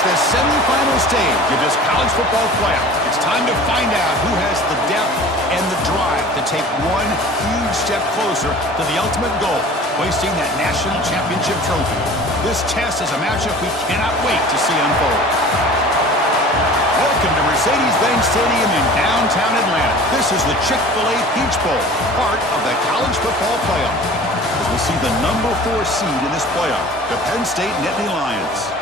It's the semifinal stage of this college football playoff. It's time to find out who has the depth and the drive to take one huge step closer to the ultimate goal, hoisting that national championship trophy. This test is a matchup we cannot wait to see unfold. Welcome to Mercedes-Benz Stadium in downtown Atlanta. This is the Chick-fil A Peach Bowl, part of the College Football Playoff. As we'll see the number 4 seed in this playoff, the Penn State Nittany Lions,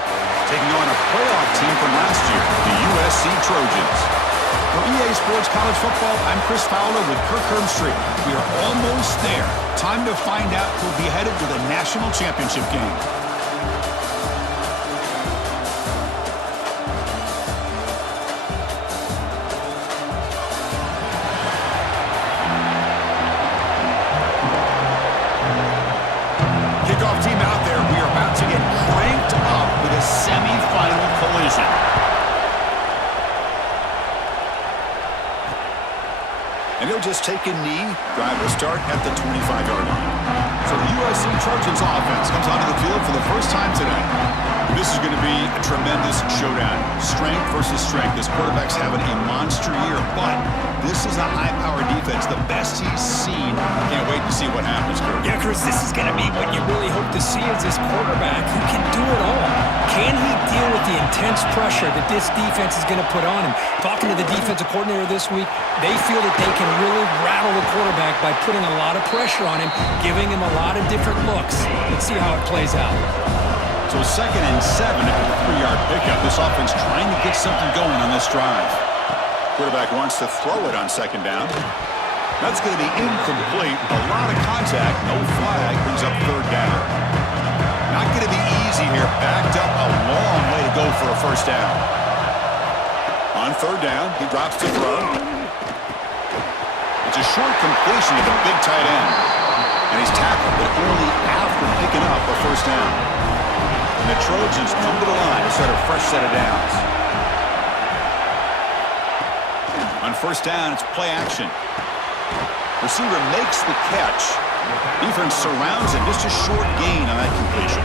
taking on a playoff team from last year, the USC Trojans. For EA Sports College Football, I'm Chris Fowler with Kirk Herbstreit. We are almost there. Time to find out who'll be headed to the national championship game. Kickoff team out there. We are about to get cranked up with a semifinal collision. And he'll just take a knee. Drive will start at the 25-yard line. So the USC Trojans offense comes onto the field for the first time today. This is going to be a tremendous showdown. Strength versus strength. This quarterback's having a monster year, but this is a high-powered defense, the best he's seen. Can't wait to see what happens, Kirk. Yeah, Chris, this is going to be what you really hope to see is this quarterback who can do it all. Can he deal with the intense pressure that this defense is going to put on him? Talking to the defensive coordinator this week, they feel that they can really rattle the quarterback by putting a lot of pressure on him, giving him a lot of different looks. Let's see how it plays out. So 2nd and 7 at the 3-yard pickup. This offense trying to get something going on this drive. Quarterback wants to throw it on 2nd down. That's going to be incomplete. A lot of contact. No flag. Brings up 3rd down. Not going to be easy here. Backed up a long way to go for a 1st down. On 3rd down, he drops to throw. It's a short completion to the big tight end. And he's tackled, but only after picking up a 1st down. And the Trojans come to the line to start a fresh set of downs. On 1st down, it's play action. Receiver makes the catch. Defense surrounds him. Just a short gain on that completion.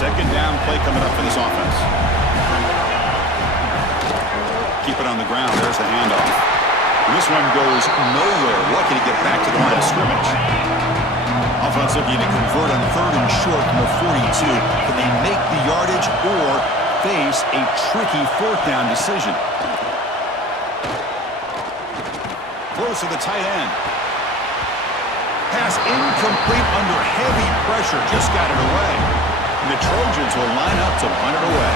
2nd down play coming up for this offense. Keep it on the ground. There's the handoff. And this one goes nowhere. Lucky to get back to the line of scrimmage. Offense looking to convert on 3rd and short from the 42. Can they make the yardage or face a tricky 4th down decision? Close to the tight end. Pass incomplete under heavy pressure. Just got it away. And the Trojans will line up to punt it away.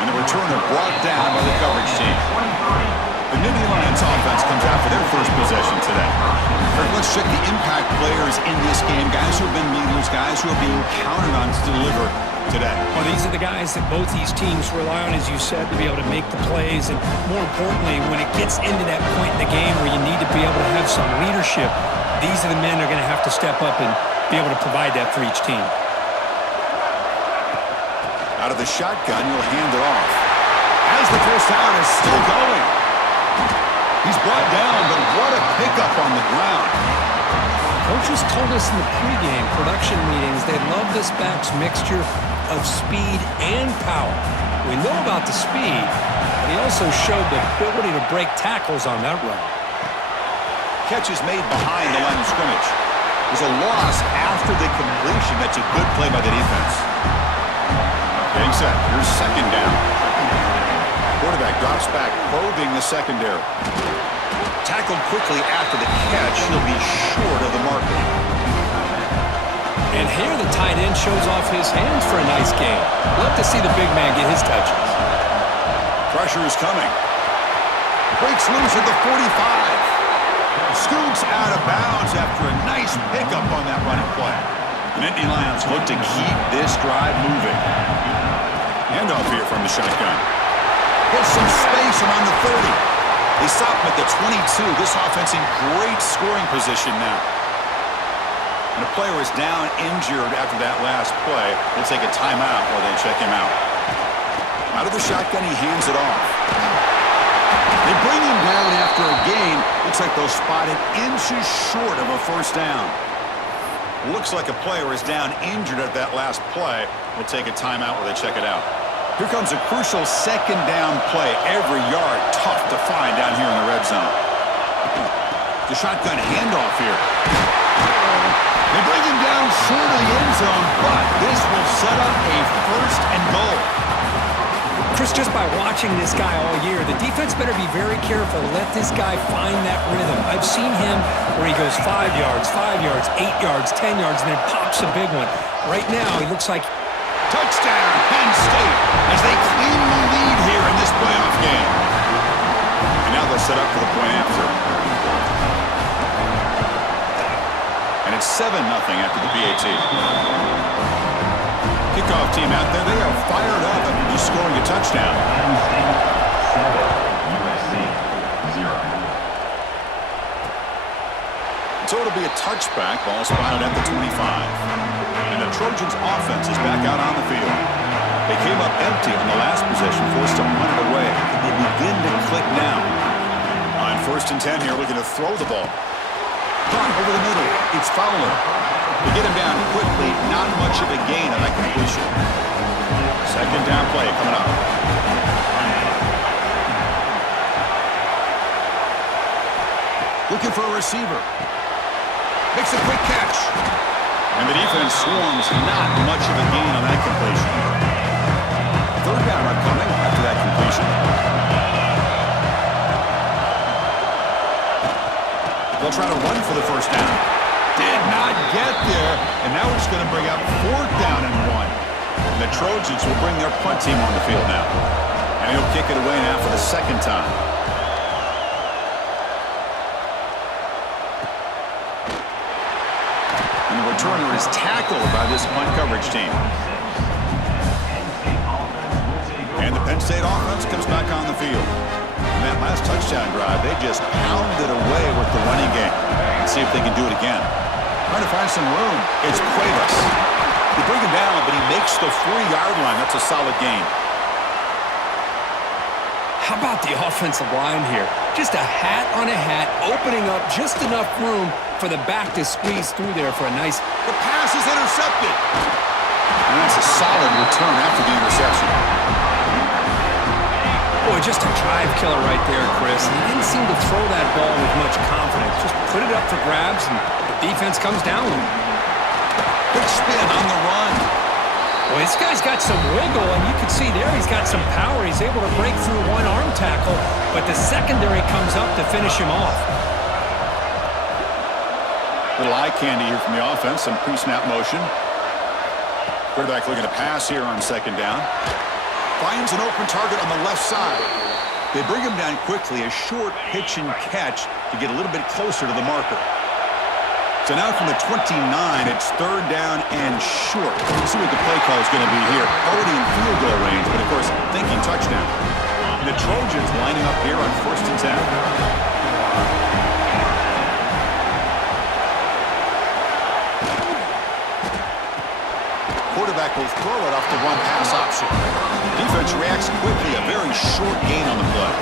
And the returner brought down by the coverage team. The Nittany Lions offense comes out for their first possession today. Let's check the impact players in this game. Guys who have been leaders, guys who are being counted on to deliver today. Well, these are the guys that both these teams rely on, as you said, to be able to make the plays. And more importantly, when it gets into that point in the game where you need to be able to have some leadership, these are the men that are going to have to step up and be able to provide that for each team. Out of the shotgun, you'll hand it off. As the 1st down is still going. He's brought down, but what a pickup on the ground. Coaches told us in the pregame production meetings they love this back's mixture of speed and power. We know about the speed, but he also showed the ability to break tackles on that run. Catch is made behind the line of scrimmage. There's a loss after the completion. That's a good play by the defense. Getting set. Here's 2nd down. Quarterback drops back, probing the secondary. Tackled quickly after the catch. He'll be short of the marker. And here the tight end shows off his hands for a nice game. Love to see the big man get his touches. Pressure is coming. Breaks loose at the 45. Scoots out of bounds after a nice pickup on that running play. The Nittany Lions look to keep this drive moving. Handoff here from the shotgun. Gets some space around the 30. They stop him at the 22. This offense in great scoring position now. And a player is down injured after that last play. They'll take a timeout while they check him out. Out of the shotgun, he hands it off. They bring him down after a gain. Looks like they'll spot it inches short of a first down. Looks like a player is down injured at that last play. We'll take a timeout while they check it out. Here comes a crucial second down play. Every yard tough to find down here in the red zone. The shotgun handoff here. They bring him down short of the end zone, but this will set up a first and goal. Chris, just by watching this guy all year, the defense better be very careful to let this guy find that rhythm. I've seen him where he goes 5 yards, 8 yards, 10 yards, and then pops a big one. Right now, he looks like... Touchdown, Penn State, as they claim the lead here in this playoff game. And now they'll set up for the point after. And it's 7-0 after the PAT. Kickoff team out there, they are fired up after just scoring a touchdown. Penn State 7, USC 0. So it'll be a touchback, ball spotted at the 25. And the Trojans' offense is back out on the field. They came up empty on the last possession, forced to run it away. They begin to click now. On 1st and 10 here, looking to throw the ball. Caught over the middle. It's Fowler. They get him down quickly. Not much of a gain on that completion. Second down play coming up. Looking for a receiver. Makes a quick catch. And the defense swarms. Not much of a gain on that completion. Third down upcoming after that completion. They'll try to run for the first down. Did not get there. And now it's going to bring up 4th down and 1. And the Trojans will bring their punt team on the field now. And he'll kick it away now for the second time. And the returner is tackled by this punt coverage team. And the Penn State offense comes back on the field. And that last touchdown drive, they just pounded away with the running game. Let's see if they can do it again. Trying to find some room. It's Cuevas. They bring him down, but he makes the 4-yard line. That's a solid gain. How about the offensive line here? Just a hat on a hat, opening up just enough room for the back to squeeze through there for a nice... The pass is intercepted. And that's a solid return after the interception. Boy, just a drive killer right there, Chris. He didn't seem to throw that ball with much confidence. Just put it up for grabs, and the defense comes down with it. Big spin on the run. Well, this guy's got some wiggle, and you can see there he's got some power. He's able to break through one arm tackle, but the secondary comes up to finish him off. Little eye candy here from the offense, some pre-snap motion. Quarterback looking to pass here on second down. Finds an open target on the left side. They bring him down quickly, a short pitch and catch to get a little bit closer to the marker. So now from the 29, it's 3rd down and short. Let's see what the play call is going to be here. Already in field goal range, but of course, thinking touchdown. And the Trojans lining up here on 1st and 10. Quarterback will throw it off the run-pass option. Defense reacts quickly, a very short gain on the play.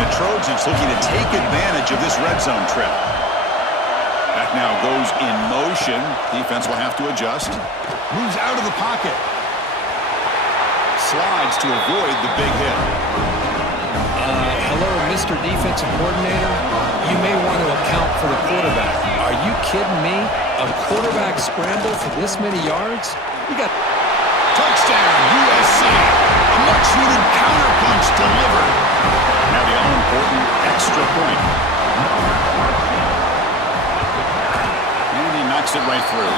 The Trojans looking to take advantage of this red zone trip. Back now goes in motion. Defense will have to adjust. Moves out of the pocket. Slides to avoid the big hit. Hello, Mr. Defensive Coordinator. You may want to account for the quarterback. Are you kidding me? A quarterback scramble for this many yards? You got... Touchdown, USC. A much-needed counterpunch delivered. Now the all-important extra point. And he knocks it right through.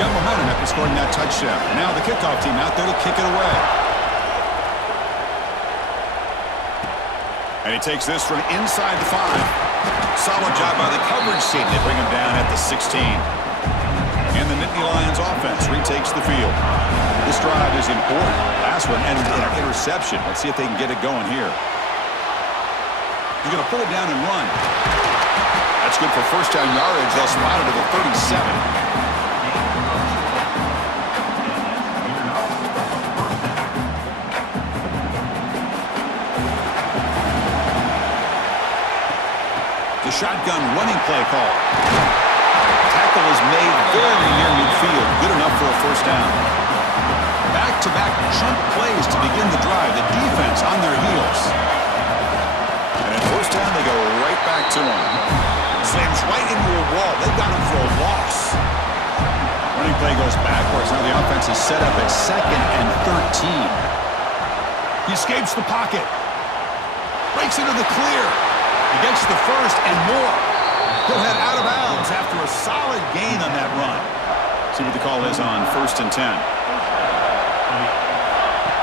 Got momentum after scoring that touchdown. Now the kickoff team out there to kick it away. And he takes this from inside the 5. Solid job by the coverage team. They bring him down at the 16. And the Nittany Lions offense retakes the field. This drive is important. Last one ended in an interception. Let's see if they can get it going here. He's going to pull it down and run. That's good for first down yardage. They'll spot it to the 37. shotgun running play call. Tackle is made very near midfield. Good enough for a first down. Back-to-back chunk plays to begin the drive. The defense on their heels. And at first down, they go right back to him. Slams right into a wall. They've got him for a loss. Running play goes backwards. Now the offense is set up at 2nd and 13. He escapes the pocket. Breaks into the clear. He gets the first and more. He'll head out of bounds after a solid gain on that run. See what the call is on 1st and 10.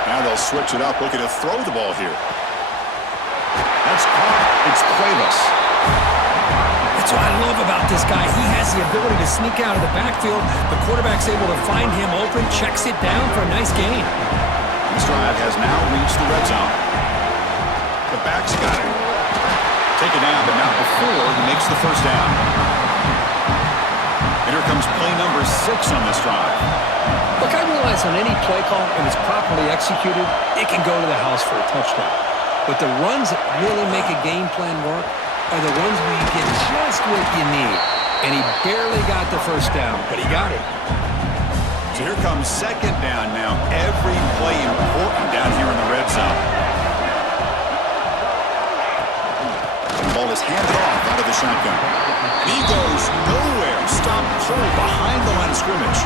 Now they'll switch it up, looking to throw the ball here. That's caught. It's Cuevas. That's what I love about this guy. He has the ability to sneak out of the backfield. The quarterback's able to find him open, checks it down for a nice gain. This drive has now reached the red zone. The back's got it. Taken down, but not before he makes the first down. And here comes play number 6 on this drive. Look, I realize on any play call, if it's properly executed, it can go to the house for a touchdown. But the runs that really make a game plan work are the ones where you get just what you need. And he barely got the first down, but he got it. So here comes 2nd down now. Every play important down here in the red zone. The ball is handed off out of the shotgun. And he goes nowhere. Stopped cold behind the line of scrimmage.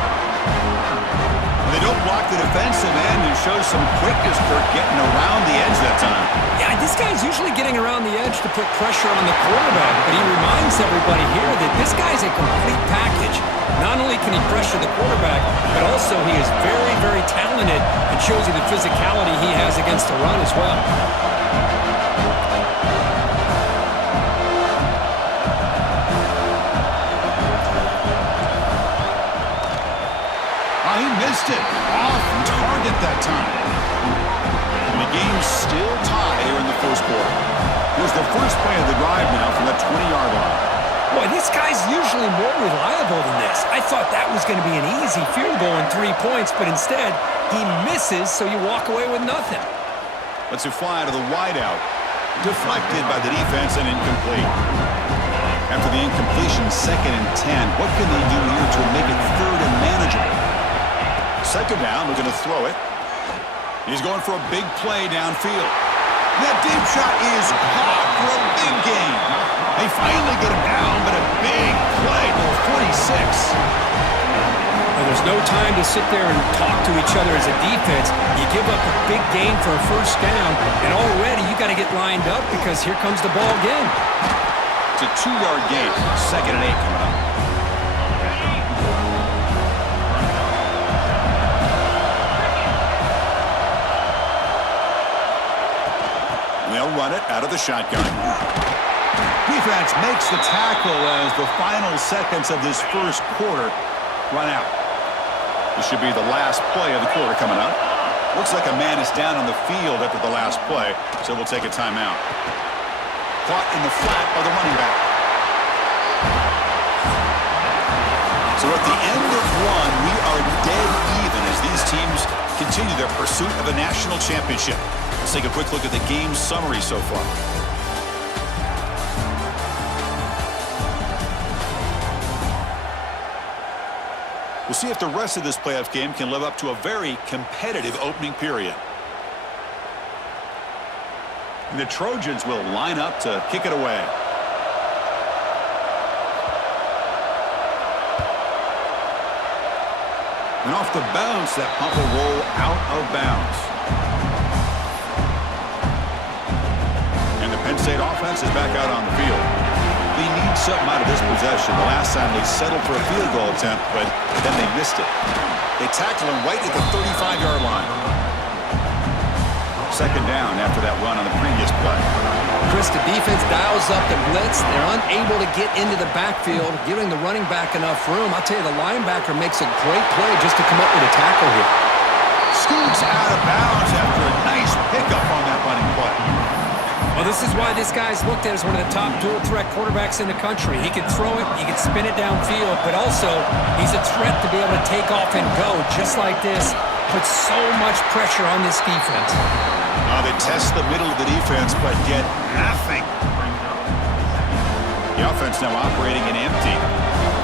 They don't block the defensive end and show some quickness for getting around the edge that time. Yeah, this guy's usually getting around the edge to put pressure on the quarterback, but he reminds everybody here that this guy's a complete package. Not only can he pressure the quarterback, but also he is very, very talented and shows you the physicality he has against the run as well. He missed it. Off target that time. And the game's still tied here in the first quarter. Here's the first play of the drive now from the 20-yard line. Boy, this guy's usually more reliable than this. I thought that was going to be an easy field goal in 3 points, but instead, he misses, so you walk away with nothing. Let's it fly to the wideout. Deflected by the defense and incomplete. After the incompletion, 2nd and 10. What can they do here to make it 3rd and manageable? 2nd down, looking to throw it. He's going for a big play downfield. That deep shot is caught for a big gain. They finally get him down, but a big play for 46. Well, there's no time to sit there and talk to each other as a defense. You give up a big gain for a first down, and already you got to get lined up because here comes the ball again. It's a 2-yard gain. 2nd and 8 coming up. They'll run it out of the shotgun. Defense makes the tackle as the final seconds of this first quarter run out. This should be the last play of the quarter coming up. Looks like a man is down on the field after the last play, so we'll take a timeout. Caught in the flat by the running back. So at the end of one, we are dead even as these teams continue their pursuit of a national championship. Let's take a quick look at the game summary so far. We'll see if the rest of this playoff game can live up to a very competitive opening period. And the Trojans will line up to kick it away. And off the bounce, that pump will roll out of bounds. And the Penn State offense is back out on the field. They need something out of this possession. The last time they settled for a field goal attempt, but then they missed it. They tackled him right at the 35-yard line. 2nd down after that run on the previous play. Chris, the defense dials up the blitz. They're unable to get into the backfield, giving the running back enough room. I'll tell you, the linebacker makes a great play just to come up with a tackle here. Scoots out of bounds after a nice pickup on that running play. Well, this is why this guy's looked at as one of the top dual-threat quarterbacks in the country. He can throw it, he can spin it downfield, but also he's a threat to be able to take off and go just like this. Puts so much pressure on this defense. They test the middle of the defense, but get nothing. The offense now operating in empty.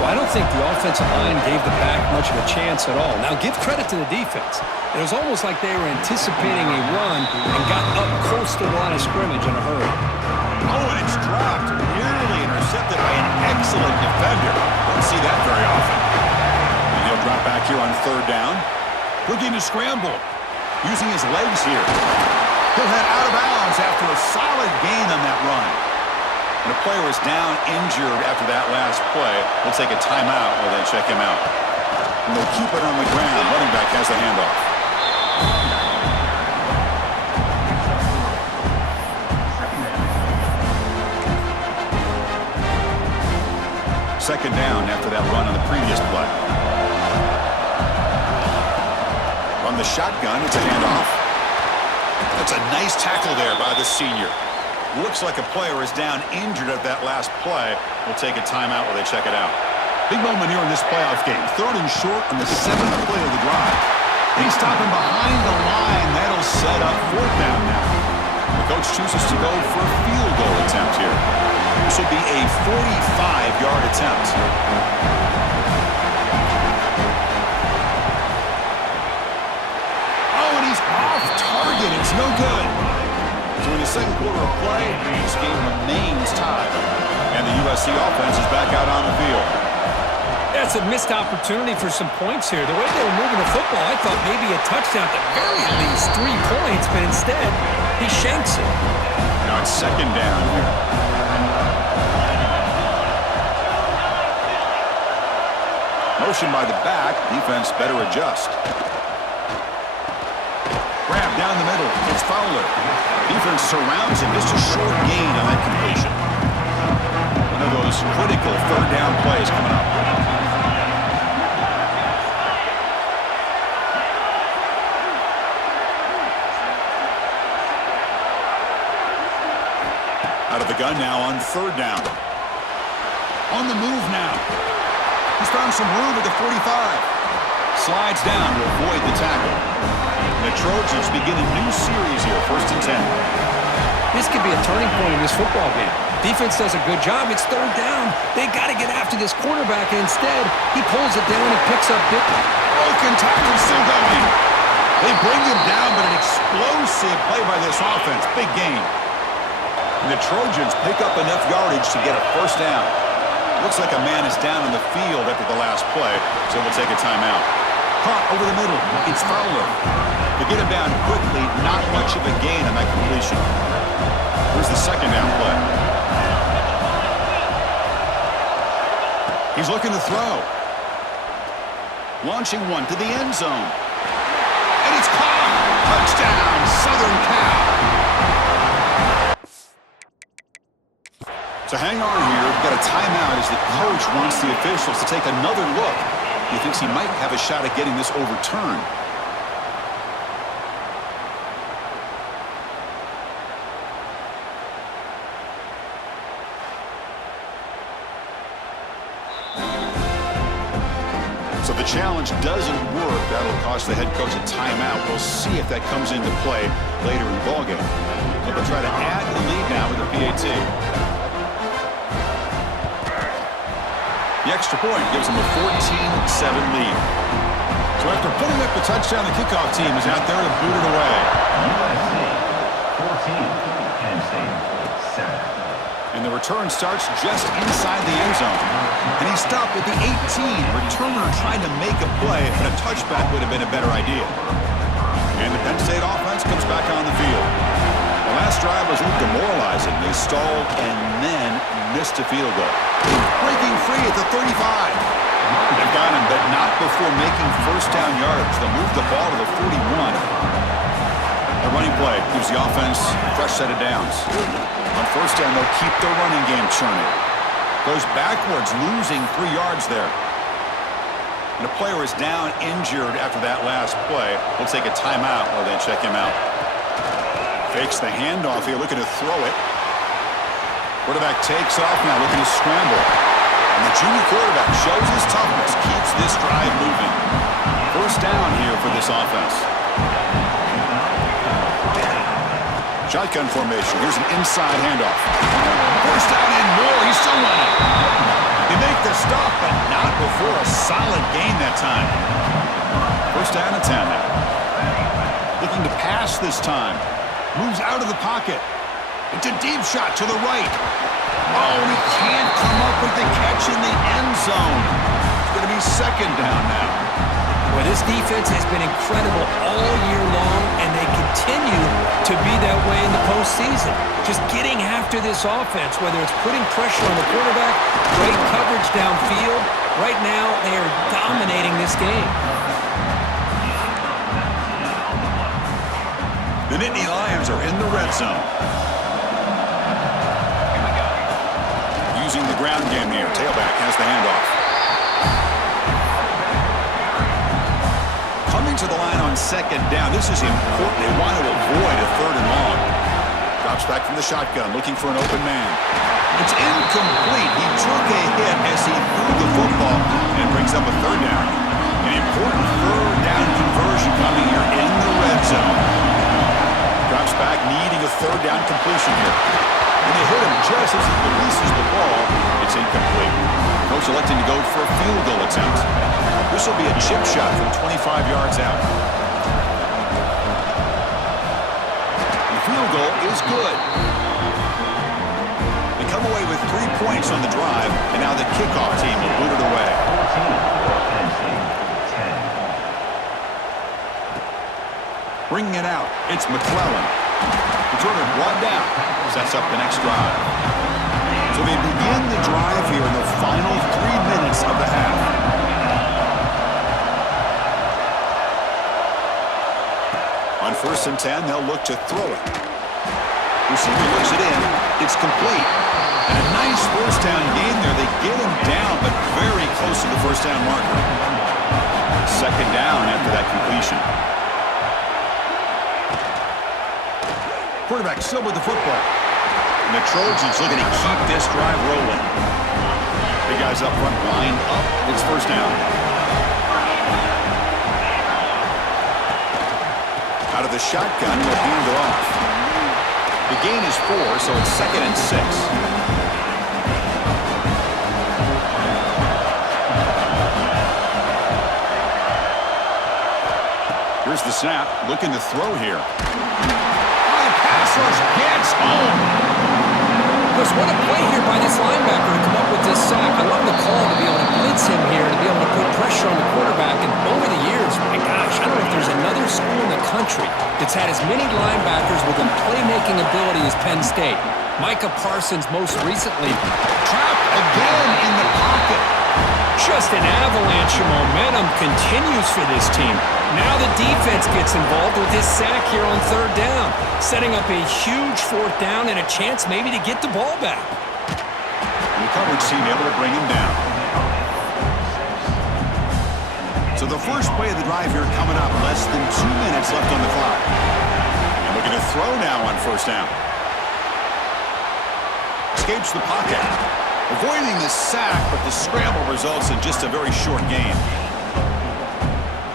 Well, I don't think the offensive line gave the back much of a chance at all. Now, give credit to the defense. It was almost like they were anticipating a run and got up close to the line of scrimmage in a hurry. Oh, and it's dropped. Nearly intercepted by an excellent defender. Don't see that very often. And he'll drop back here on third down. Looking to scramble. Using his legs here. He'll head out of bounds after a solid gain on that run. And the player is down injured after that last play. We'll take a timeout while they check him out. And they'll keep it on the ground. Running back has the handoff. Second down after that run on the previous play. From the shotgun, it's a handoff. That's a nice tackle there by the senior. Looks like a player is down injured at that last play. We'll take a timeout while they check it out. Big moment here in this playoff game. Third and short on the 7th play of the drive. He's stopping behind the line. That'll set up fourth down now. The coach chooses to go for a field goal attempt here. This will be a 45-yard attempt. Oh, and he's off target. It's no good. So in the second quarter of play, this game remains tied. And the USC offense is back out on the field. That's a missed opportunity for some points here. The way they were moving the football, I thought maybe a touchdown at the very least 3 points, but instead, he shanks it. Now it's second down here. Motion by the back. Defense better adjust. Grab down the middle. It's Fowler. Defense surrounds him. Just a short gain on that completion. One of those critical third down plays coming up. Out of the gun now on third down. On the move now. He's found some room at the 45. Slides down to avoid the tackle. The Trojans begin a new series here, 1st and 10. This could be a turning point in this football game. Defense does a good job. It's third down. They got to get after this quarterback, and instead, he pulls it down and picks up big. Broken tackle still going. They bring him down, but an explosive play by this offense. Big gain. And the Trojans pick up enough yardage to get a first down. Looks like a man is down on the field after the last play, so we'll take a timeout. Caught over the middle. It's Fowler. To get him down quickly, not much of a gain on that completion. Here's the second down play. He's looking to throw. Launching one to the end zone. And it's caught. Touchdown, Southern Cal. So hang on here. We've got a timeout as the coach wants the officials to take another look. He thinks he might have a shot at getting this overturned. So the challenge doesn't work. That'll cost the head coach a timeout. We'll see if that comes into play later in the ballgame. So they'll try to add the lead now with the PAT. The extra point gives them a 14-7 lead. So after putting up the touchdown, the kickoff team is out there to boot it away. USC 14, Penn State 7. And the return starts just inside the end zone. And he stopped at the 18. Returner tried to make a play, but a touchback would have been a better idea. And the Penn State offense comes back on the field. The last drive was a little demoralizing. They stalled and then missed a field goal. Breaking free at the 35. They've got him, but not before making first down yardage. They'll move the ball to the 41. The running play gives the offense a fresh set of downs. On first down, they'll keep their running game churning. Goes backwards, losing 3 yards there. And a player is down injured after that last play. We'll take a timeout while they check him out. Fakes the handoff here, looking to throw it. Quarterback takes off now, looking to scramble. And the junior quarterback shows his toughness, keeps this drive moving. First down here for this offense. Shotgun formation. Here's an inside handoff. First down and more. He's still running. They make the stop, but not before a solid gain that time. First down and 10 now. Looking to pass this time. Moves out of the pocket. It's a deep shot to the right. Oh, he can't come up with the catch in the end zone. It's going to be second down now. Well, this defense has been incredible all year long, and they continue to be that way in the postseason. Just getting after this offense, whether it's putting pressure on the quarterback, great coverage downfield. Right now, they are dominating this game. The Nittany Lions are in the red zone. Using the ground game here. Tailback has the handoff. Coming to the line on second down. This is important. They want to avoid a third and long. Drops back from the shotgun, looking for an open man. It's incomplete. He took a hit as he threw the football and brings up a third down. An important third down conversion coming here in the red zone. Drops back, needing a third down completion here. And they hit him just as he releases the ball. It's incomplete. Coach electing to go for a field goal attempt. This will be a chip shot from 25 yards out. The field goal is good. They come away with 3 points on the drive, and now the kickoff team will boot it away. 10. Bringing it out, it's McClellan. Returner brought down, sets up the next drive. So they begin the drive here in the final 3 minutes of the half. On 1st and 10, they'll look to throw it. Receiver looks it in. It's complete. And a nice first down gain there. They get him down, but very close to the first down marker. Second down after that completion. Quarterback still with the football. And the Trojans looking to keep this drive rolling. Big guys up front, lined up. It's first down. Out of the shotgun, will hand it off. The gain is 4, so it's 2nd and 6. Here's the snap, looking to throw here. Pass rush gets home. Because what a play here by this linebacker to come up with this sack. I love the call to be able to blitz him here, to be able to put pressure on the quarterback. And over the years, my gosh, I don't know if there's another school in the country that's had as many linebackers with a playmaking ability as Penn State. Micah Parsons most recently. Trapped again in the pocket. Just an avalanche of momentum continues for this team. Now the defense gets involved with this sack here on 3rd down, setting up a huge 4th down and a chance maybe to get the ball back. The coverage team able to bring him down. So the first play of the drive here coming up, less than 2 minutes left on the clock. And looking to throw now on 1st down. Escapes the pocket. Avoiding the sack, but the scramble results in just a very short gain.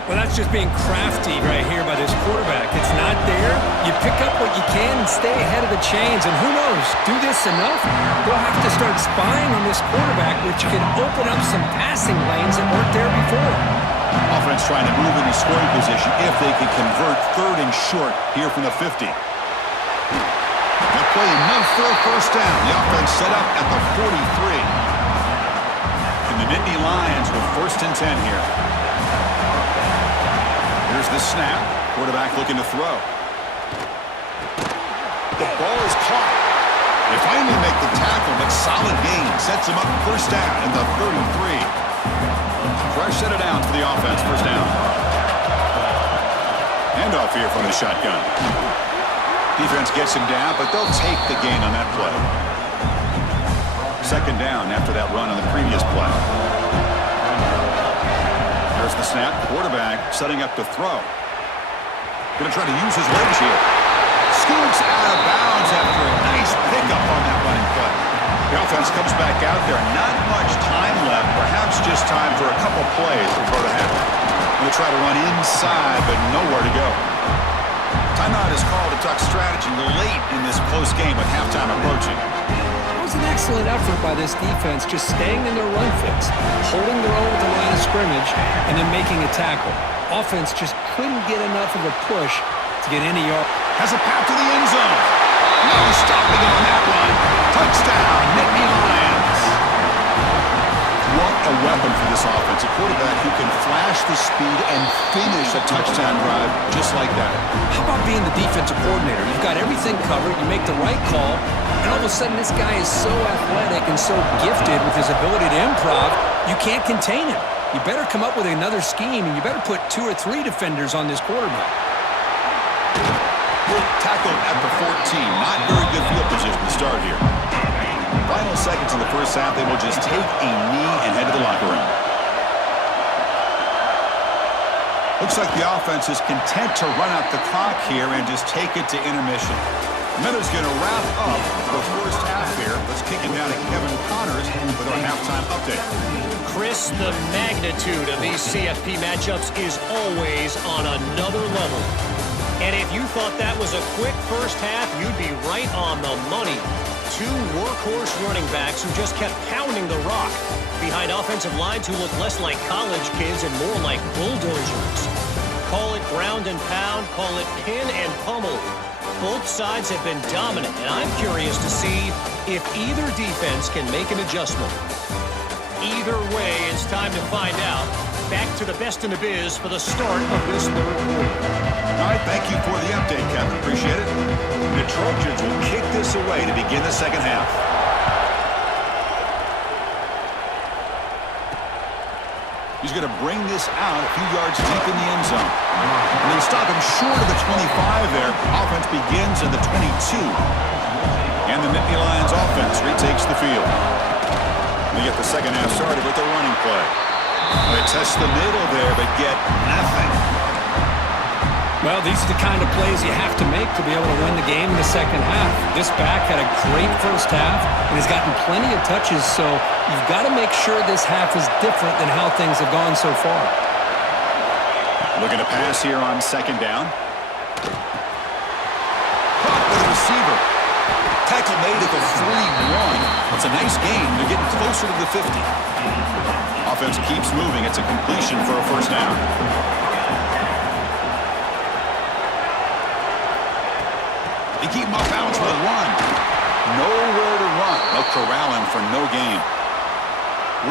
Well, that's just being crafty right here by this quarterback. It's not there. You pick up what you can and stay ahead of the chains. And who knows, do this enough, they'll have to start spying on this quarterback, which can open up some passing lanes that weren't there before. Offense trying to move into scoring position if they can convert 3rd and short here from the 50. They'll play enough for a first down. The offense set up at the 43. And the Nittany Lions with 1st and 10 here. Here's the snap. Quarterback looking to throw. The ball is caught. They finally make the tackle, but solid gain. Sets them up 1st down in the 33. Fresh set it down for the offense. 1st down. Handoff here from the shotgun. Defense gets him down, but they'll take the gain on that play. 2nd down after that run on the previous play. There's the snap. Quarterback setting up to throw. Going to try to use his legs here. Scoots out of bounds after a nice pickup on that running play. The offense comes back out there. Not much time left. Perhaps just time for a couple plays before the half. They'll try to run inside, but nowhere to go. Timeout is called to talk strategy late in this close game with halftime approaching. It was It's an excellent effort by this defense, just staying in their run fix, holding their own at the line of scrimmage, and then making a tackle. Offense just couldn't get enough of a push to get any yard. Has a path to the end zone. No stopping it on that one. Touchdown, Nittany Lions. What a weapon for this offense. A quarterback who can flash the speed and finish a touchdown drive just like that. How about being the defensive coordinator? You've got everything covered. You make the right call, and all of a sudden this guy is so athletic and so gifted with his ability to improv, you can't contain him. You better come up with another scheme, and you better put 2 or 3 defenders on this quarterback. Tackled at the 14. Not very good field position to start here. Final seconds in the first half, they will just take a knee and head to the locker room. Looks like the offense is content to run out the clock here and just take it to intermission. Miller's going to wrap up the first half here. Let's kick it down to Kevin Connors with our halftime update. Chris, the magnitude of these CFP matchups is always on another level. And if you thought that was a quick first half, you'd be right on the money. 2 workhorse running backs who just kept pounding the rock behind offensive lines who look less like college kids and more like bulldozers. Call it ground and pound, call it pin and pummel. Both sides have been dominant, and I'm curious to see if either defense can make an adjustment. Either way, it's time to find out. Back to the best in the biz for the start of this third quarter. All right, thank you for the update, Kevin. Appreciate it. The Trojans will kick this away to begin the second half. He's going to bring this out a few yards deep in the end zone. And they stop him short of the 25 there. Offense begins in the 22. And the Nittany Lions offense retakes the field. They get the second half started with a running play. They test the middle there, but get nothing. Well, these are the kind of plays you have to make to be able to win the game in the second half. This back had a great first half and has gotten plenty of touches, so you've got to make sure this half is different than how things have gone so far. Looking to pass here on second down. Caught with a receiver. Tackle made at the 41. It's a nice gain. They're getting closer to the 50. Offense keeps moving. It's a completion for a first down. They keep him off balance with a run. Nowhere to run. They'll corral him for no gain.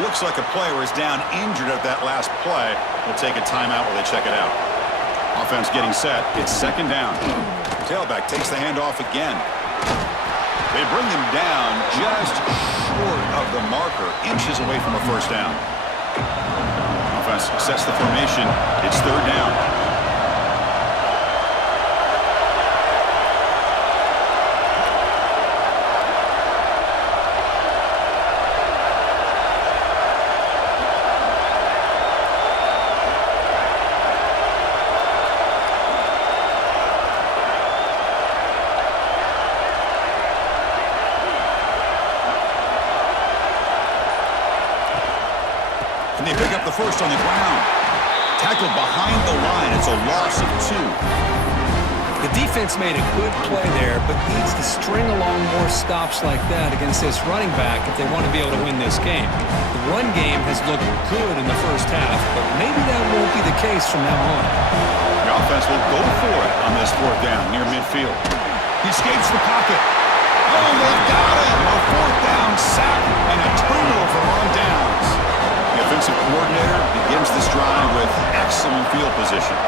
Looks like a player is down injured at that last play. We'll take a timeout while they check it out. Offense getting set. It's second down. Tailback takes the handoff again. They bring him down just short of the marker, inches away from a first down. Offense sets the formation. It's third down. And they pick up the first on the ground. Tackled behind the line. It's a loss of 2. The defense made a good play there, but needs to string along more stops like that against this running back if they want to be able to win this game. The run game has looked good in the first half, but maybe that won't be the case from now on. The offense will go for it on this fourth down near midfield. He escapes the pocket. Oh, they've got him. A fourth down sack and a turnover on downs. The offensive coordinator begins this drive with excellent field position.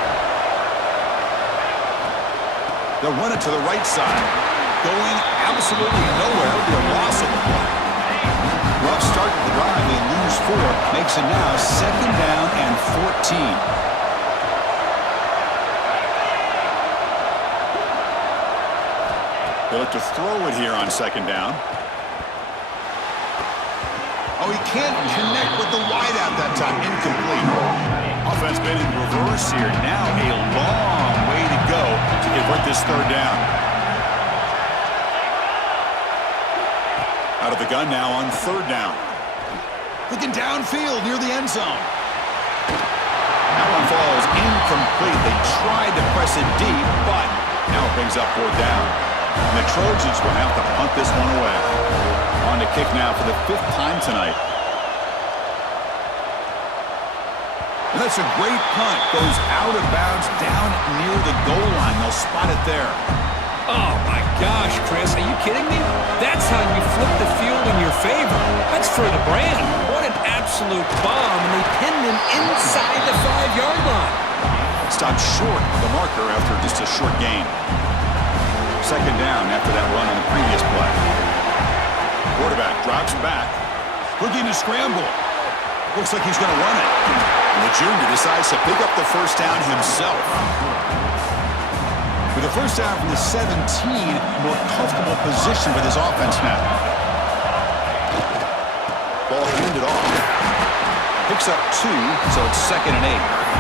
They'll run it to the right side. Going absolutely nowhere. It'll be a loss of the play. Rough start to the drive. They lose 4. Makes it now second down and 14. They look to throw it here on second down. Oh, he can't connect with the wideout that time. Incomplete. Offense been in reverse here. Now a long way to go to convert this third down. Out of the gun now on third down. Looking downfield near the end zone. That one falls incomplete. They tried to press it deep, but now it brings up fourth down. And the Trojans will have to punt this one away. On to kick now for the 5th time tonight. And that's a great punt. Goes out of bounds down near the goal line. They'll spot it there. Oh, my gosh, Chris. Are you kidding me? That's how you flip the field in your favor. That's for the brand. What an absolute bomb. And they pinned him inside the 5-yard line. Stopped short of the marker after just a short gain. 2nd down after that run on the previous play. Quarterback drops back. Looking to scramble. Looks like he's going to run it. And the junior decides to pick up the 1st down himself. With the 1st down from the 17, more comfortable position for this offense now. Ball handed off. Picks up 2, so it's 2nd and 8.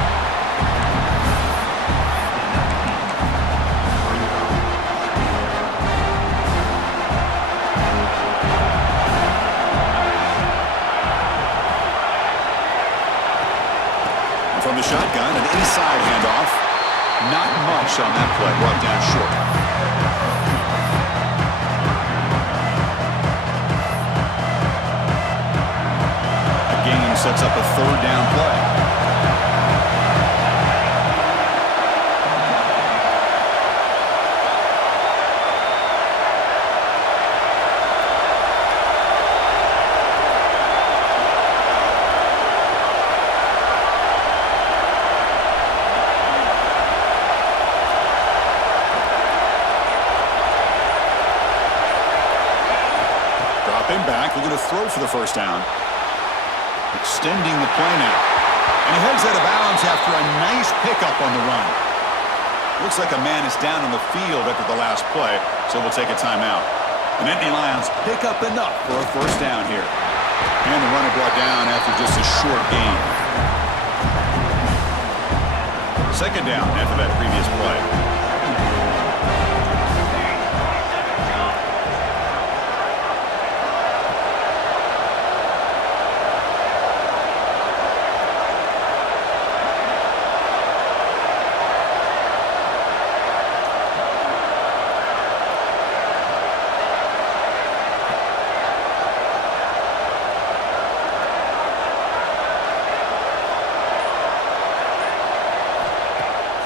From the shotgun, an inside handoff. Not much on that play. Brought down short. A gain sets up a 3rd down play. Back, looking to throw for the 1st down. Extending the play now. And he heads out of bounds after a nice pickup on the run. Looks like a man is down on the field after the last play, so we'll take a timeout. The Nittany Lions pick up enough for a 1st down here. And the runner brought down after just a short gain. 2nd down after that previous play.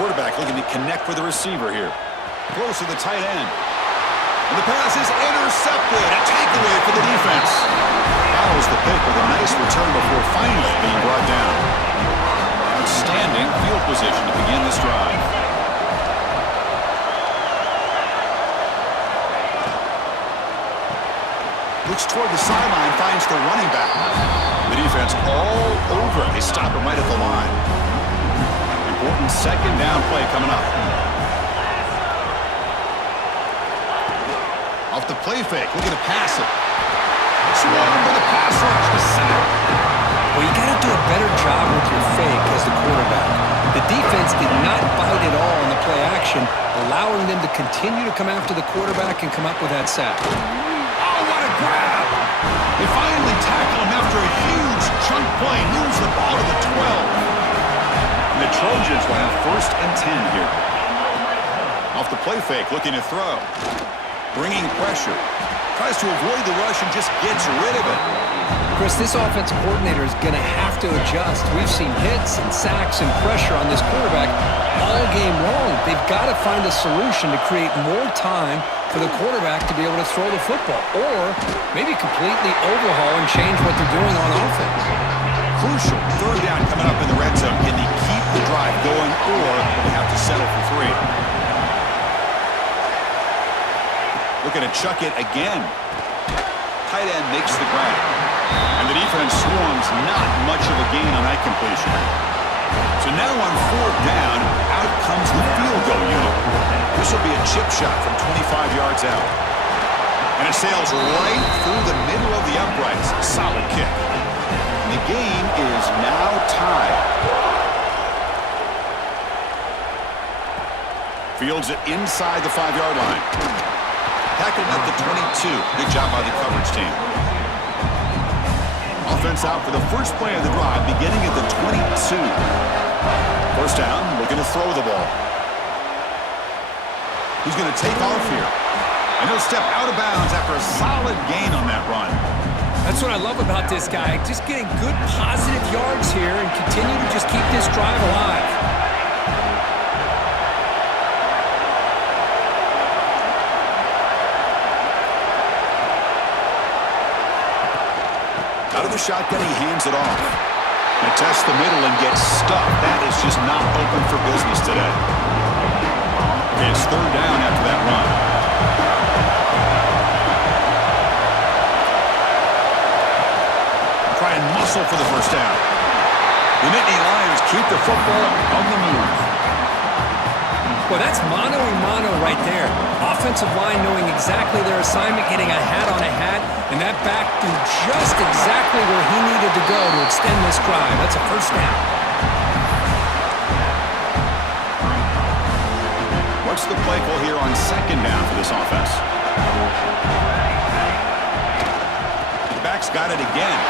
Quarterback looking to connect with the receiver here. Close to the tight end. And the pass is intercepted. A takeaway for the defense. Follows the pick with a nice return before finally being brought down. Outstanding field position to begin this drive. Looks toward the sideline, finds the running back. The defense all over him. They stop him right at the line. Important 2nd down play coming up. Off the play fake, looking to pass it. Swung for the pass rush to sack. Well, you got to do a better job with your fake as the quarterback. The defense did not bite at all in the play action, allowing them to continue to come after the quarterback and come up with that sack. Oh, what a grab! They finally tackle him after a huge chunk play. Moves the ball to the 12. The Trojans will have 1st and 10 here. Off the play fake, looking to throw. Bringing pressure. Tries to avoid the rush and just gets rid of it. Chris, this offensive coordinator is going to have to adjust. We've seen hits and sacks and pressure on this quarterback all game long. They've got to find a solution to create more time for the quarterback to be able to throw the football. Or maybe completely overhaul and change what they're doing on offense. Crucial 3rd down coming up in the red zone. Can they keep the drive going, or will they have to settle for 3? Looking to chuck it again. Tight end makes the grab. And the defense swarms, not much of a gain on that completion. So now on 4th down, out comes the field goal unit. This will be a chip shot from 25 yards out. And it sails right through the middle of the uprights. Solid kick. The game is now tied. Fields it inside the 5-yard line. Tackled at the 22. Good job by the coverage team. Offense out for the first play of the drive, beginning at the 22. 1st down, looking to throw the ball. He's going to take off here. And he'll step out of bounds after a solid gain on that run. That's what I love about this guy. Just getting good positive yards here and continue to just keep this drive alive. Out of the shotgun, he hands it off. And tests the middle and gets stuffed. That is just not open for business today. It's third down after that run. Try and muscle for the first down. The Nittany Lions keep the football on the move. Well, that's mano-a-mano right there. Offensive line knowing exactly their assignment, getting a hat on a hat, and that back threw just exactly where he needed to go to extend this drive. That's a first down. What's the play call here on second down for this offense? The back's got it again.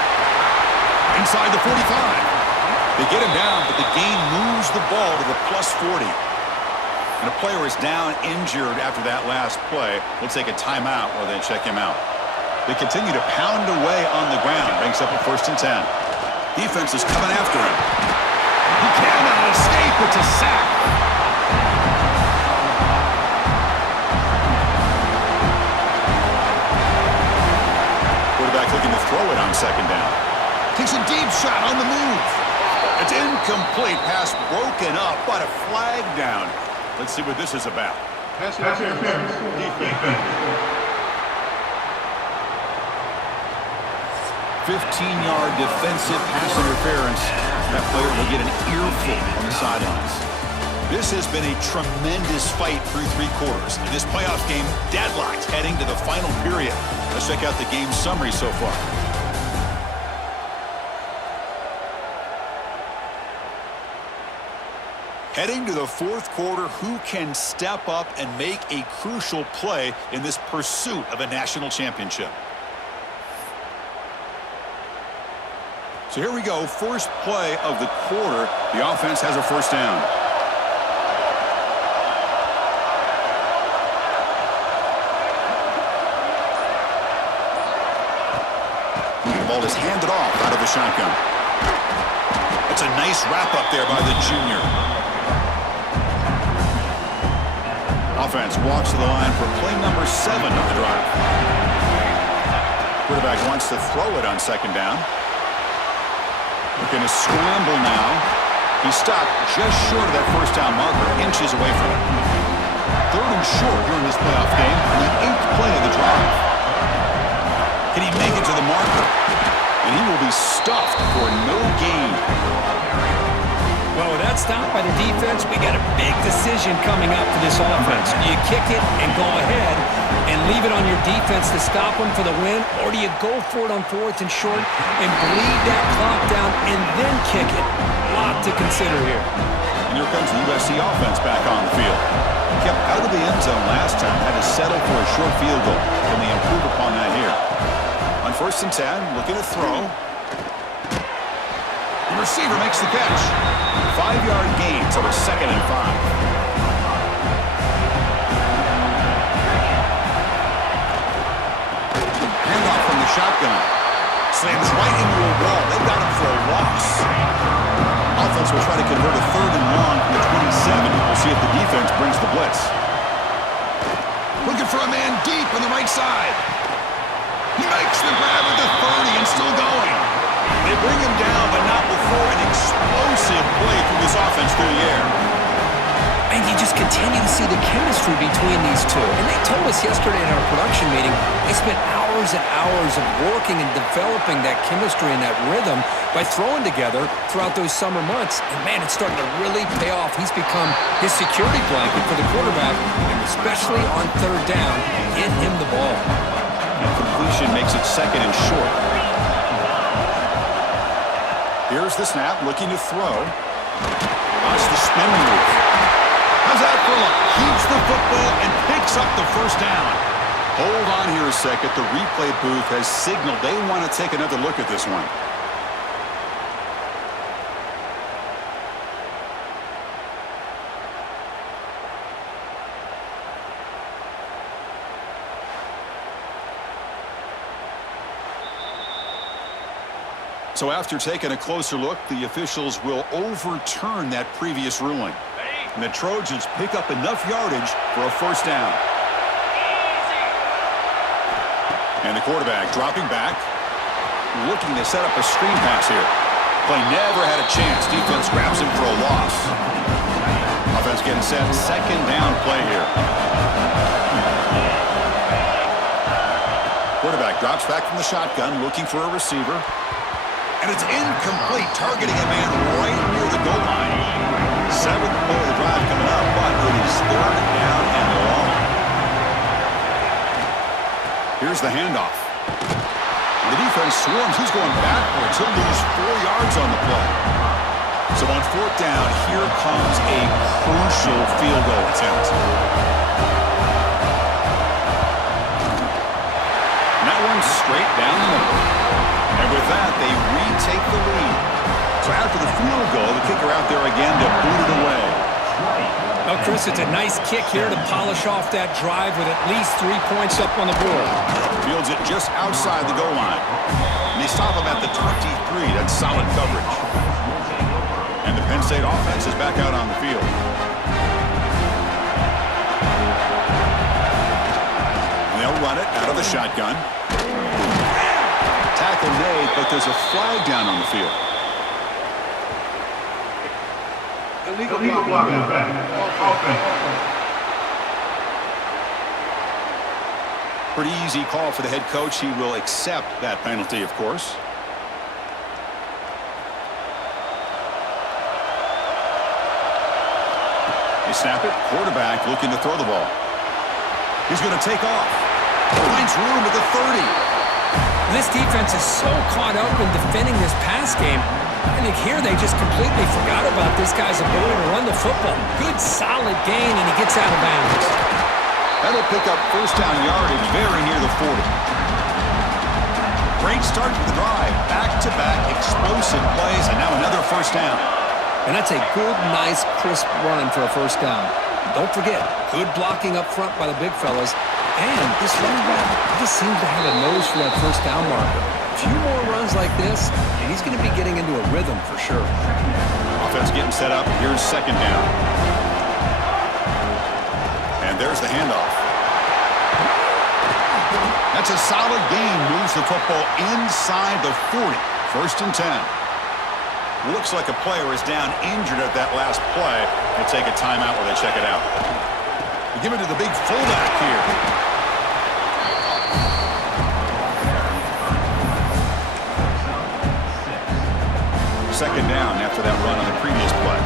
Inside the 45. They get him down, but the gain moves the ball to the plus 40. And a player is down injured after that last play. We'll take a timeout or then check him out. They continue to pound away on the ground. Brings up a 1st and 10. Defense is coming after him. He cannot escape. It's a sack. Quarterback looking to throw it on second down. Takes a deep shot on the move. It's incomplete. Pass broken up, but a flag down. Let's see what this is about. Pass interference. Defense. 15-yard defensive pass interference. That player will get an earful on the sidelines. This has been a tremendous fight through 3 quarters. In this playoff game, deadlocked heading to the final period. Let's check out the game summary so far. Heading to the 4th quarter, who can step up and make a crucial play in this pursuit of a national championship? So here we go, first play of the quarter. The offense has a first down. The ball is handed off out of the shotgun. That's a nice wrap up there by the junior. Offense walks to the line for play number 7 of the drive. Quarterback wants to throw it on second down. Looking to scramble now. He stopped just short of that first down marker, inches away from it. 3rd and short here in this playoff game on the 8th play of the drive. Can he make it to the marker? And he will be stuffed for no gain. Well, with that stop by the defense, we got a big decision coming up for this offense. Do you kick it and go ahead and leave it on your defense to stop them for the win, or do you go for it on 4th and short and bleed that clock down and then kick it? A lot to consider here. And here comes the USC offense back on the field. Kept out of the end zone last time, had to settle for a short field goal. Can they improve upon that here? On 1st and 10, looking to throw. The receiver makes the catch. 5-yard gain, so it's 2nd and 5. Handoff from the shotgun. Slams right into a wall. They've got him for a loss. Offense will try to convert a 3rd and long from the 27. We'll see if the defense brings the blitz. Looking for a man deep on the right side. He makes the grab at the 30 and still going. They bring him down, but not before an explosive play through this offense through the air. And you just continue to see the chemistry between these two. And they told us yesterday in our production meeting, they spent hours and hours of working and developing that chemistry and that rhythm by throwing together throughout those summer months. And, man, it's starting to really pay off. He's become his security blanket for the quarterback, and especially on 3rd down, get him the ball. And completion makes it 2nd and short. Here's the snap, looking to throw. That's the spin move. How's that for luck? Keeps the football and picks up the first down. Hold on here a second. The replay booth has signaled they want to take another look at this one. So after taking a closer look, the officials will overturn that previous ruling. And the Trojans pick up enough yardage for a first down. And the quarterback dropping back, looking to set up a screen pass here. Play never had a chance. Defense grabs him for a loss. Offense getting set. Second down play here. Quarterback drops back from the shotgun, looking for a receiver. And it's incomplete, targeting a man right near the goal line. Seventh play of the drive coming up, but it is third down and long. Here's the handoff. The defense swarms. He's going backwards. He'll lose 4 yards on the play. So on fourth down, here comes a crucial field goal attempt. And that one's straight down the middle. And with that, they retake the lead. So after the field goal, the kicker out there again to boot it away. Well, Chris, it's a nice kick here to polish off that drive with at least 3 points up on the board. Fields it just outside the goal line. And they stop him at the 23. That's solid coverage. And the Penn State offense is back out on the field. And they'll run it out of the shotgun. Tackle made, but there's a flag down on the field. Illegal blocking offense. Pretty easy call for the head coach. He will accept that penalty, of course. They snap it. Quarterback looking to throw the ball. He's going to take off. Finds room at the 30. This defense is so caught up in defending this pass game. I think here they just completely forgot about this guy's ability to run the football. Good, solid gain, and he gets out of bounds. That'll pick up first down yardage very near the 40. Great start to the drive. Back-to-back explosive plays, and now another first down. And that's a good, nice, crisp run for a first down. Don't forget, good blocking up front by the big fellas. And this running back just seems to have a nose for that first down marker. A few more runs like this, and he's going to be getting into a rhythm for sure. Offense getting set up. Here's second down. And there's the handoff. That's a solid gain. Moves the football inside the 40. First and 10. Looks like a player is down injured at that last play. They take a timeout where they check it out. They give it to the big fullback here. Second down after that run on the previous play.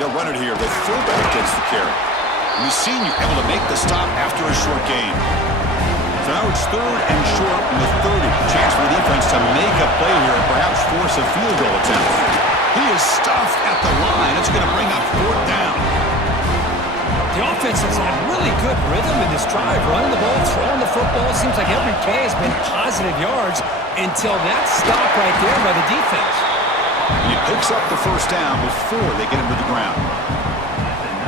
They'll run it here. The fullback gets the carry. And the senior able to make the stop after a short gain. So now it's third and short from the 30. Chance for the defense to make a play here and perhaps force a field goal attempt. He is stuffed at the line. It's going to bring up fourth down. The offense has had really good rhythm in this drive. Running the ball, throwing the football. Seems like every play has been positive yards until that stop right there by the defense. He picks up the first down before they get him to the ground.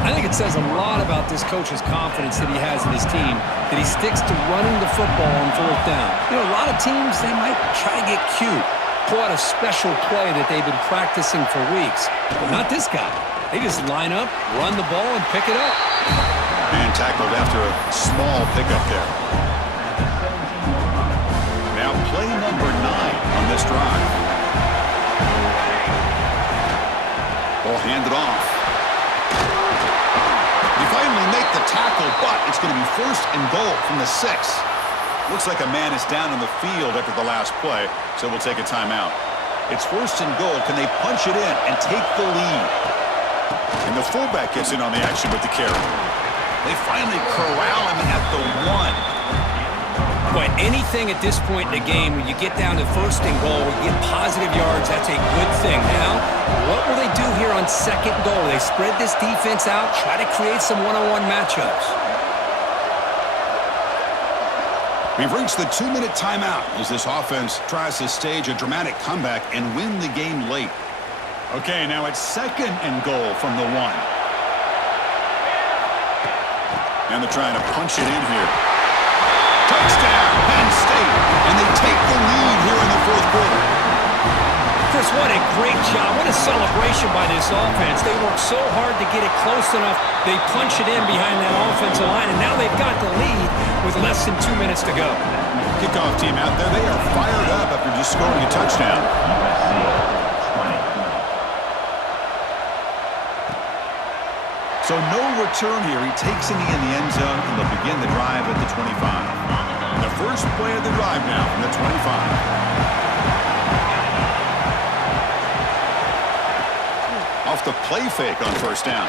I think it says a lot about this coach's confidence that he has in his team, that he sticks to running the football on fourth down. You know, a lot of teams, they might try to get cute, pull out a special play that they've been practicing for weeks. But not this guy. They just line up, run the ball, and pick it up. And tackled after a small pickup there. Now play number 9 on this drive. Ball handed off. You finally make the tackle, but it's going to be first and goal from the 6. Looks like a man is down on the field after the last play, so we'll take a timeout. It's first and goal. Can they punch it in and take the lead? And the fullback gets in on the action with the carry. They finally corral him at the 1. But anything at this point in the game, when you get down to first and goal, you get positive yards, that's a good thing. Now, what will they do here on second goal? They spread this defense out, try to create some one-on-one matchups. We've reached the 2-minute timeout as this offense tries to stage a dramatic comeback and win the game late. Okay, now it's 2nd and goal from the 1. And they're trying to punch it in here. Touchdown, Penn State. And they take the lead here in the 4th quarter. Chris, what a great job. What a celebration by this offense. They worked so hard to get it close enough. They punch it in behind that offensive line, and now they've got the lead with less than 2 minutes to go. Kickoff team out there. They are fired up after just scoring a touchdown. So no return here. He takes it in the end zone, and they'll begin the drive at the 25. The first play of the drive now from the 25. Off the play fake on 1st down.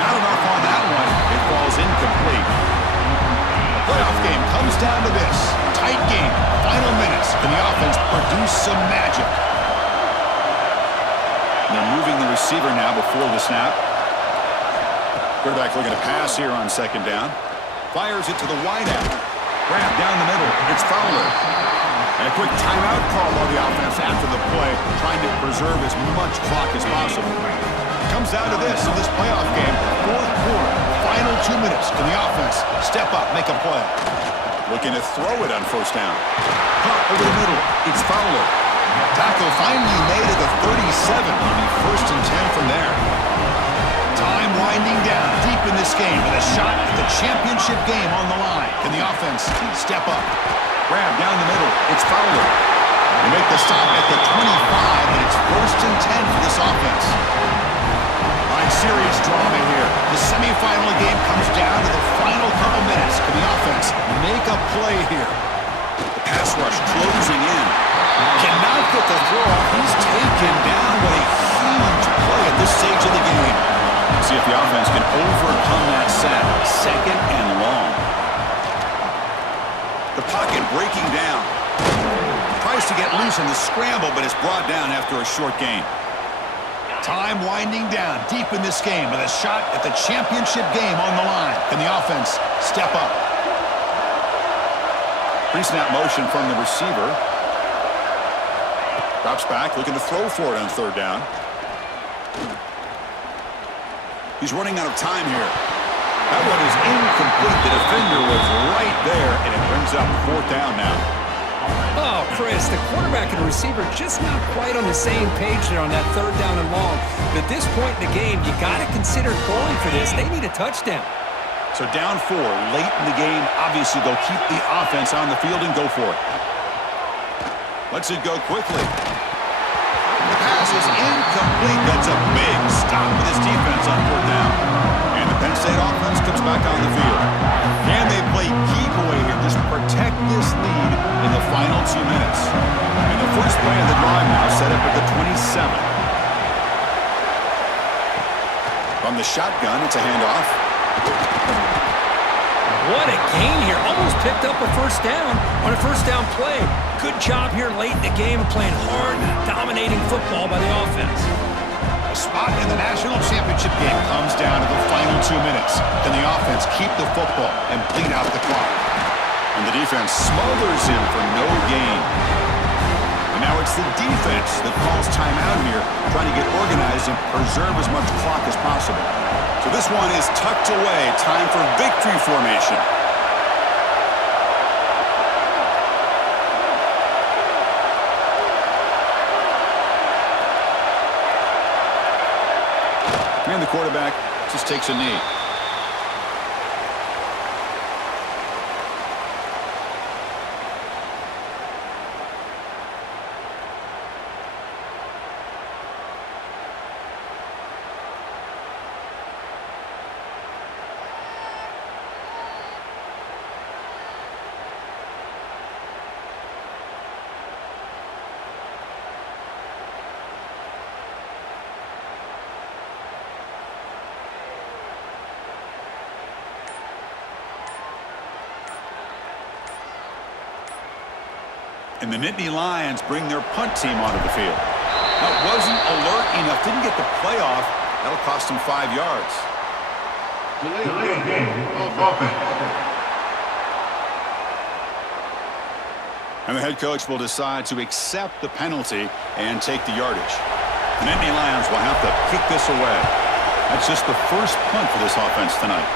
Not enough on that one. It falls incomplete. The playoff game comes down to this. Tight game. Final minutes. Can the offense produce some magic? And they're moving the receiver now before the snap. Quarterback looking to pass here on 2nd down. Fires it to the wideout. Grab down the middle. It's Fowler. And a quick timeout call on the offense after the play, trying to preserve as much clock as possible. Comes down to this in this playoff game. 4th quarter, final 2 minutes. Can the offense step up, make a play? Looking to throw it on 1st down. Caught over the middle. It's Fowler. Tackle finally made at the 37. On the 1st and 10 from there. Time winding down deep in this game with a shot at the championship game on the line. Can the offense step up? Grab down the middle. It's Fowler. They make the stop at the 25, and it's 1st and 10 for this offense. All right, serious drama here. The semifinal game comes down to the final couple minutes. Can the offense make a play here? The pass rush closing in. Cannot get the throw off. He's taken down with a huge play at this stage of the game. See if the offense can overcome that sack. 2nd and long. The pocket breaking down. Tries to get loose in the scramble, but it's brought down after a short gain. Time winding down deep in this game with a shot at the championship game on the line. Can the offense step up? Pre-snap motion from the receiver. Drops back, looking to throw for it on 3rd down. He's running out of time here. That one is incomplete. The defender was right there, and it brings up 4th down now. Oh, Chris, the quarterback and the receiver just not quite on the same page there on that 3rd down and long. But at this point in the game, you got to consider going for this. They need a touchdown. So down 4, late in the game. Obviously, they'll keep the offense on the field and go for it. Lets it go quickly. The pass is incomplete. That's a big stop for this defense on 4th down. And the Penn State offense comes back on the field. Can they play keep away here? Just protect this lead in the final 2 minutes. And the first play of the drive now set up at the 27. From the shotgun, it's a handoff. What a gain here. Almost picked up a 1st down on a 1st down play. Good job here late in the game of playing hard, dominating football by the offense. A spot in the national championship game comes down to the final 2 minutes. Can the offense keep the football and bleed out the clock? And the defense smothers him for no gain. And now it's the defense that calls timeout here, trying to get organized and preserve as much clock as possible. So this one is tucked away. Time for victory formation. And the quarterback just takes a knee. And the Nittany Lions bring their punt team onto the field. That wasn't alert enough. Didn't get the play off. That'll cost him 5 yards. Delay game of offense. And the head coach will decide to accept the penalty and take the yardage. The Nittany Lions will have to kick this away. That's just the first punt for this offense tonight.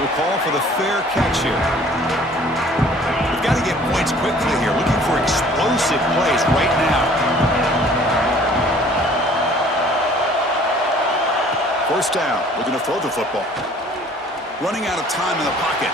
We'll call for the fair catch here. We've got to get points quickly here. Looking for explosive plays right now. First down. We're going to throw the football. Running out of time in the pocket.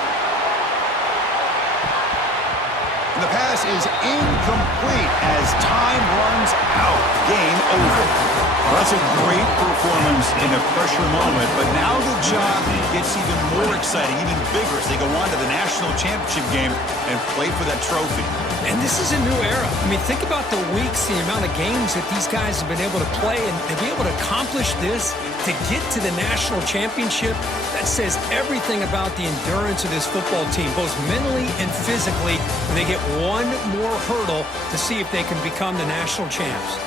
And the pass is incomplete as time runs out. Game over. Well, that's a great performance in a pressure moment, but now the job gets even more exciting, even bigger as they go on to the national championship game and play for that trophy. And this is a new era. I mean, think about the weeks, the amount of games that these guys have been able to play, and to be able to accomplish this, to get to the national championship, that says everything about the endurance of this football team, both mentally and physically, when they get one more hurdle to see if they can become the national champs.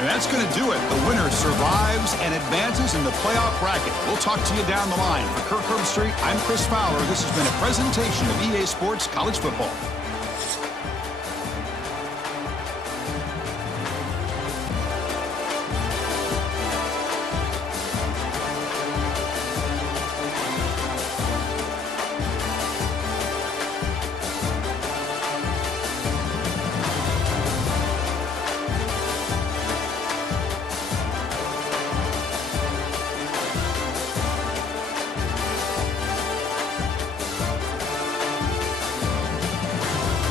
And that's going to do it. The winner survives and advances in the playoff bracket. We'll talk to you down the line. For Kirk Herbstreit, I'm Chris Fowler. This has been a presentation of EA Sports College Football.